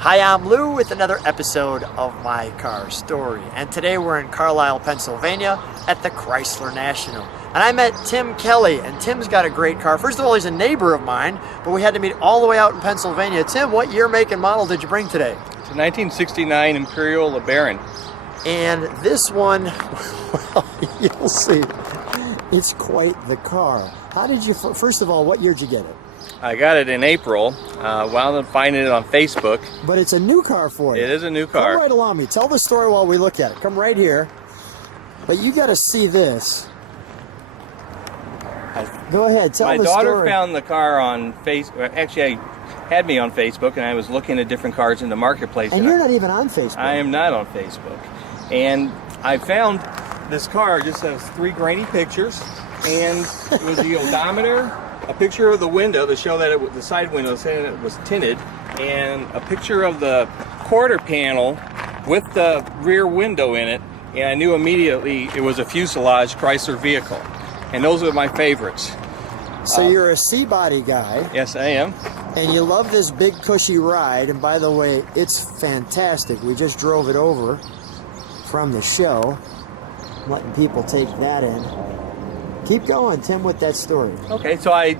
Hi, I'm Lou with another episode of My Car Story. And today we're in Carlisle, Pennsylvania at the Chrysler National. And I met Tim Kelly, and Tim's got a great car. First of all, he's a neighbor of mine, but we had to meet all the way out in Pennsylvania. Tim, what year, make, and model did you bring today? It's a 1969 Imperial LeBaron. And this one, well, you'll see, it's quite the car. How did you, first of all, what year did you get it? I got it in April, wound up finding it on Facebook. But it's a new car for you. It is a new car. Come right along me. Tell the story while we look at it. Come right here. But you got to see this. Go ahead, tell the story. My daughter found the car on Facebook. Actually, had me on Facebook, and I was looking at different cars in the marketplace. And you're not even on Facebook. I am not on Facebook. And I found this car just has 3 grainy pictures, and it was the odometer, a picture of the window to show that the side window saying it was tinted, and a picture of the quarter panel with the rear window in it, and I knew immediately it was a fuselage Chrysler vehicle. And those are my favorites. So you're a C-body guy. Yes, I am. And you love this big cushy ride, and by the way, it's fantastic. We just drove it over from the show. I'm letting people take that in. Keep going, Tim, with that story. Okay, so I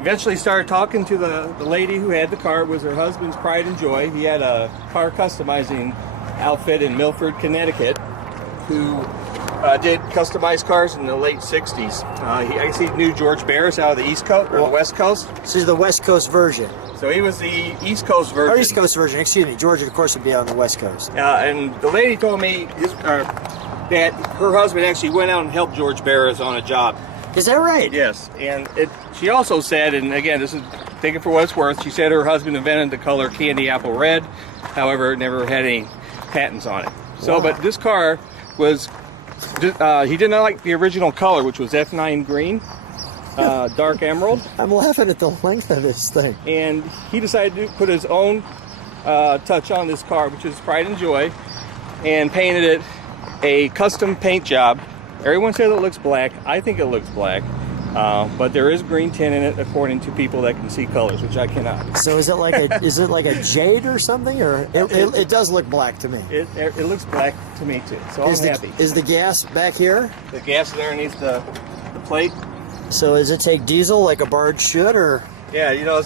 eventually started talking to the lady who had the car. It was her husband's pride and joy. He had a car customizing outfit in Milford, Connecticut, who did customized cars in the late 60s. I guess he knew George Barris out of the East Coast, or the West Coast. This is the West Coast version. So he was the East Coast version. Or East Coast version, excuse me. George, of course, would be on the West Coast. And the lady told me that her husband actually went out and helped George Barris on a job. Is that right? Yes. And she also said, and again, this is take it for what it's worth, she said her husband invented the color candy apple red. However, it never had any patents on it. So, but this car was, he did not like the original color, which was F9 green, dark emerald. I'm laughing at the length of this thing. And he decided to put his own touch on this car, which is pride and joy, and painted it a custom paint job. Everyone says it looks black. I think it looks black, but there is green tint in it, according to people that can see colors, which I cannot. So is it like a jade or something, or it does look black to me? It looks black to me too. So I'm happy. Is the gas back here? The gas is underneath the plate. So does it take diesel like a barge should, or? Yeah, you know,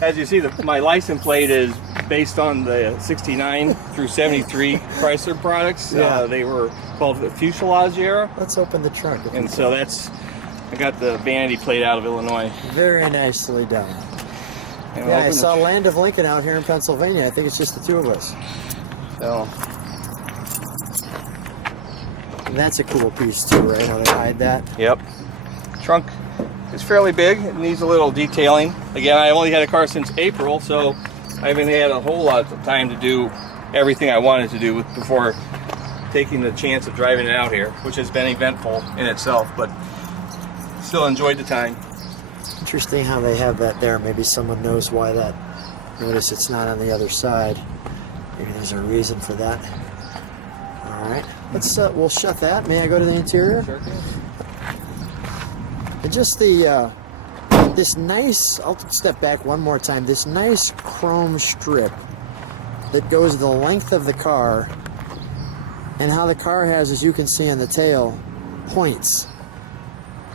as you see, my license plate is based on the 69 through 73 Chrysler products. Yeah. They were called the fuselage era. Let's open the trunk. And so I got the vanity plate out of Illinois. Very nicely done. Yeah, I saw Land of Lincoln out here in Pennsylvania. I think it's just the 2 of us. So that's a cool piece too, right? How they hide that. Yep. Trunk is fairly big. It needs a little detailing. Again, I only had a car since April, so I haven't had a whole lot of time to do everything I wanted to do before taking the chance of driving it out here, which has been eventful in itself, but still enjoyed the time. Interesting how they have that there. Maybe someone knows why that. Notice it's not on the other side. Maybe there's a reason for that. All right, we'll shut that. May I go to the interior? Sure can. And just this nice, I'll step back one more time, this nice chrome strip that goes the length of the car, and how the car has, as you can see on the tail, points.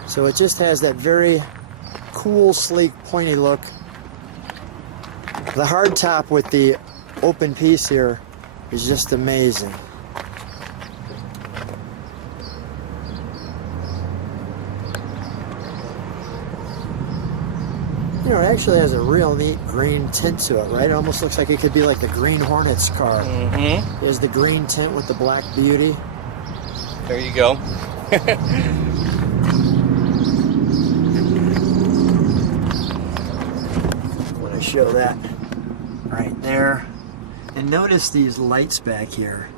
So it just has that very cool, sleek, pointy look. The hard top with the open piece here is just amazing. You know, it actually has a real neat green tint to it, right? It almost looks like it could be like the Green Hornets car. Mm-hmm. There's the green tint with the black beauty. There you go. I want to show that right there. And notice these lights back here.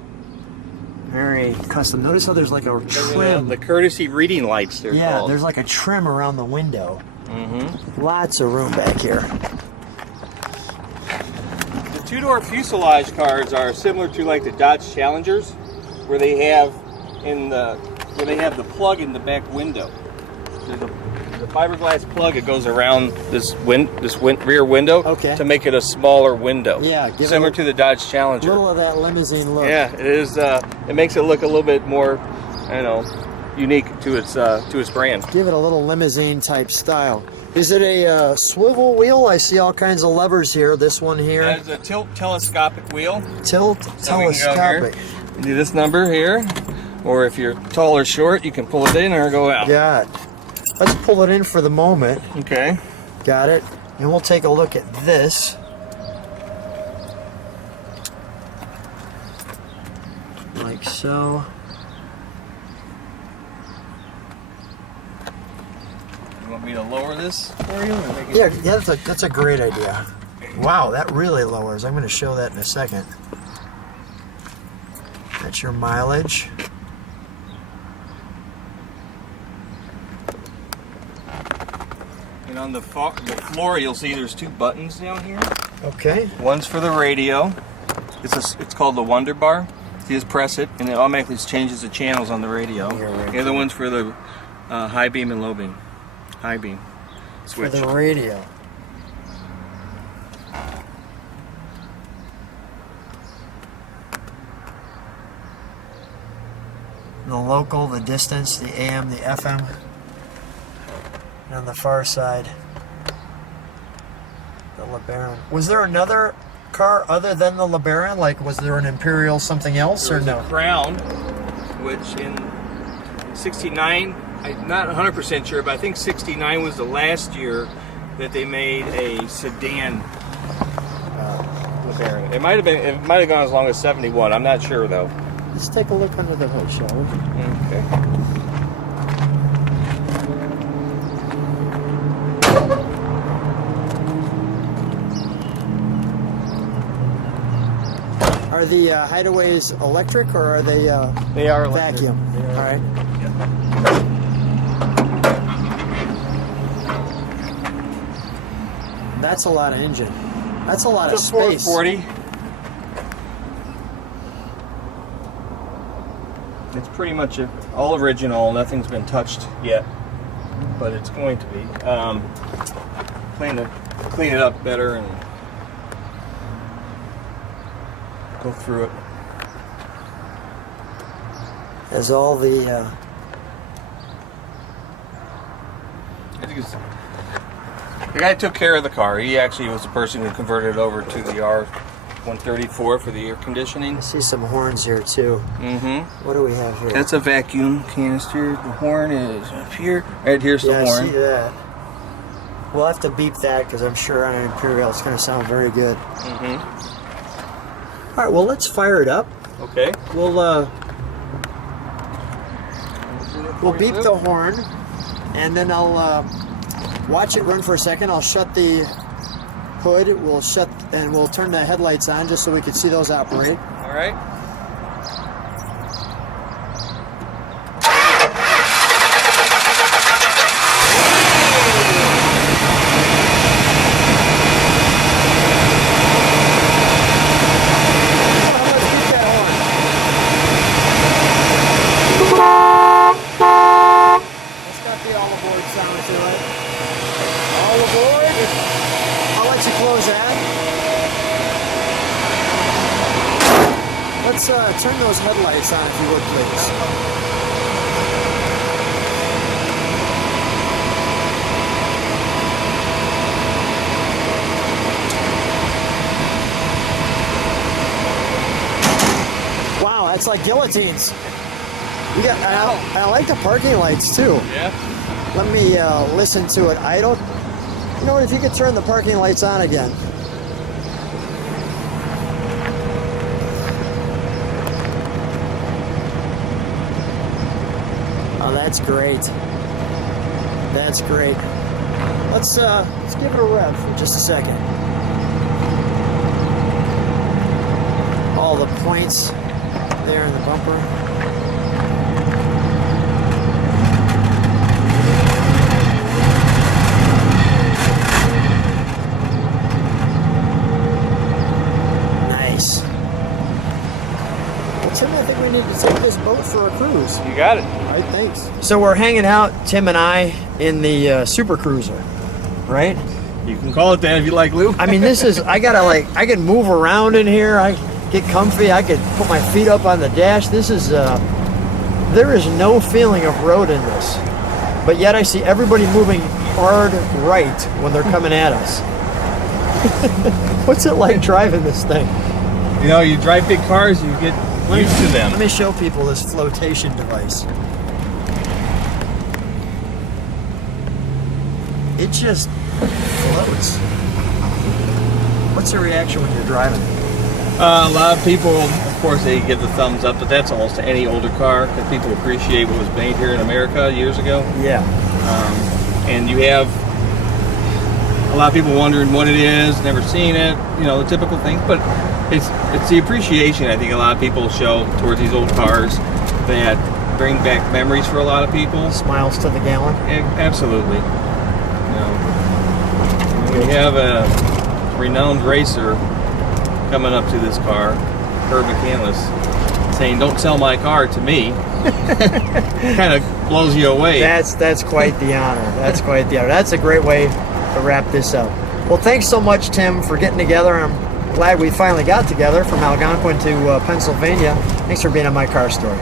Very custom. Notice how there's like a trim. The courtesy reading lights, they're called. There's like a trim around the window. Mm-hmm. Lots of room back here. The 2-door fuselage cars are similar to like the Dodge Challengers, where they have the plug in the back window. there's a fiberglass plug that goes around this rear window Okay. to make it a smaller window. Yeah, give similar it to the Dodge Challenger. a little of that limousine look. Yeah, it is. It makes it look a little bit more, I don't know, unique to its brand. Give it a little limousine type style. Is it a swivel wheel? I see all kinds of levers here. This one here. It's a tilt telescopic wheel. Tilt So we can go telescopic. here. You do this number here, or if you're tall or short, you can pull it in or go out. Got it. Let's pull it in for the moment. Okay. Got it. And we'll take a look at this. Like so. You want me to lower this for you? Or make it... Yeah, that's a great idea. Wow, that really lowers. I'm going to show that in a second. That's your mileage. And on the floor, you'll see there's two buttons down here. Okay. One's for the radio. It's called the Wonder Bar. You just press it, and it automatically changes the channels on the radio. The other one's for the high beam and low beam. High beam switch. For the radio. The local, the distance, the AM, the FM. And on the far side, the LeBaron. Was there another car other than the LeBaron? Like, was there an Imperial something else or no? There's a Crown, which in '69, I'm not 100% sure, but I think '69 was the last year that they made a sedan LeBaron. It might have gone as long as '71. I'm not sure though. Let's take a look under the hood, shall we? Okay. Are the hideaways electric or are they They are electric. vacuum? They are. All right. That's a lot of engine. That's a lot of It's a space. 440. It's pretty much all original. Nothing's been touched yet, but it's going to be. Plan to clean it up better and go through it. As all the I think the guy who took care of the car. He actually was the person who converted it over to the R134 for the air conditioning. I see some horns here too. Mm-hmm. What do we have here? That's a vacuum canister. The horn is up here. Right here's the yeah, horn. I see that. We'll have to beep that because I'm sure on an Imperial it's going to sound very good. Mm-hmm. All right, well let's fire it up. Okay. We'll beep the horn, and then I'll watch it run for a second. I'll shut the hood. We'll turn the headlights on just so we can see those operate. All right. Let's turn those headlights on if you would, please. Wow, that's like guillotines. I like the parking lights too. Yeah. Let me listen to it idle. You know what, if you could turn the parking lights on again. Oh, that's great. That's great. Let's give it a rev for just a second. All the points there in the bumper. Nice. Well, Tim, I think we need to take this boat for a cruise. You got it. All right, thanks. So we're hanging out, Tim and I, in the Super Cruiser, right? You can call it that if you like, Lou. I mean, this is, I can move around in here. I get comfy. I could put my feet up on the dash. This is, there is no feeling of road in this. But yet I see everybody moving hard right when they're coming at us. What's it like driving this thing? You know, you drive big cars, you get used to them. Let me show people this flotation device. It just floats. What's the reaction when you're driving? A lot of people, of course, they give the thumbs up, but that's almost any older car because people appreciate what was made here in America years ago. Yeah. And you have a lot of people wondering what it is, never seen it, you know, the typical things. But it's the appreciation I think a lot of people show towards these old cars that bring back memories for a lot of people. Smiles to the gallon. Absolutely. You know, we have a renowned racer coming up to this car, Herb McCandless, saying, "Don't sell my car to me." Kind of blows you away. That's quite the honor. That's quite the honor. That's a great way to wrap this up. Well, thanks so much, Tim, for getting together. I'm glad we finally got together from Algonquin to Pennsylvania. Thanks for being on My Car Story.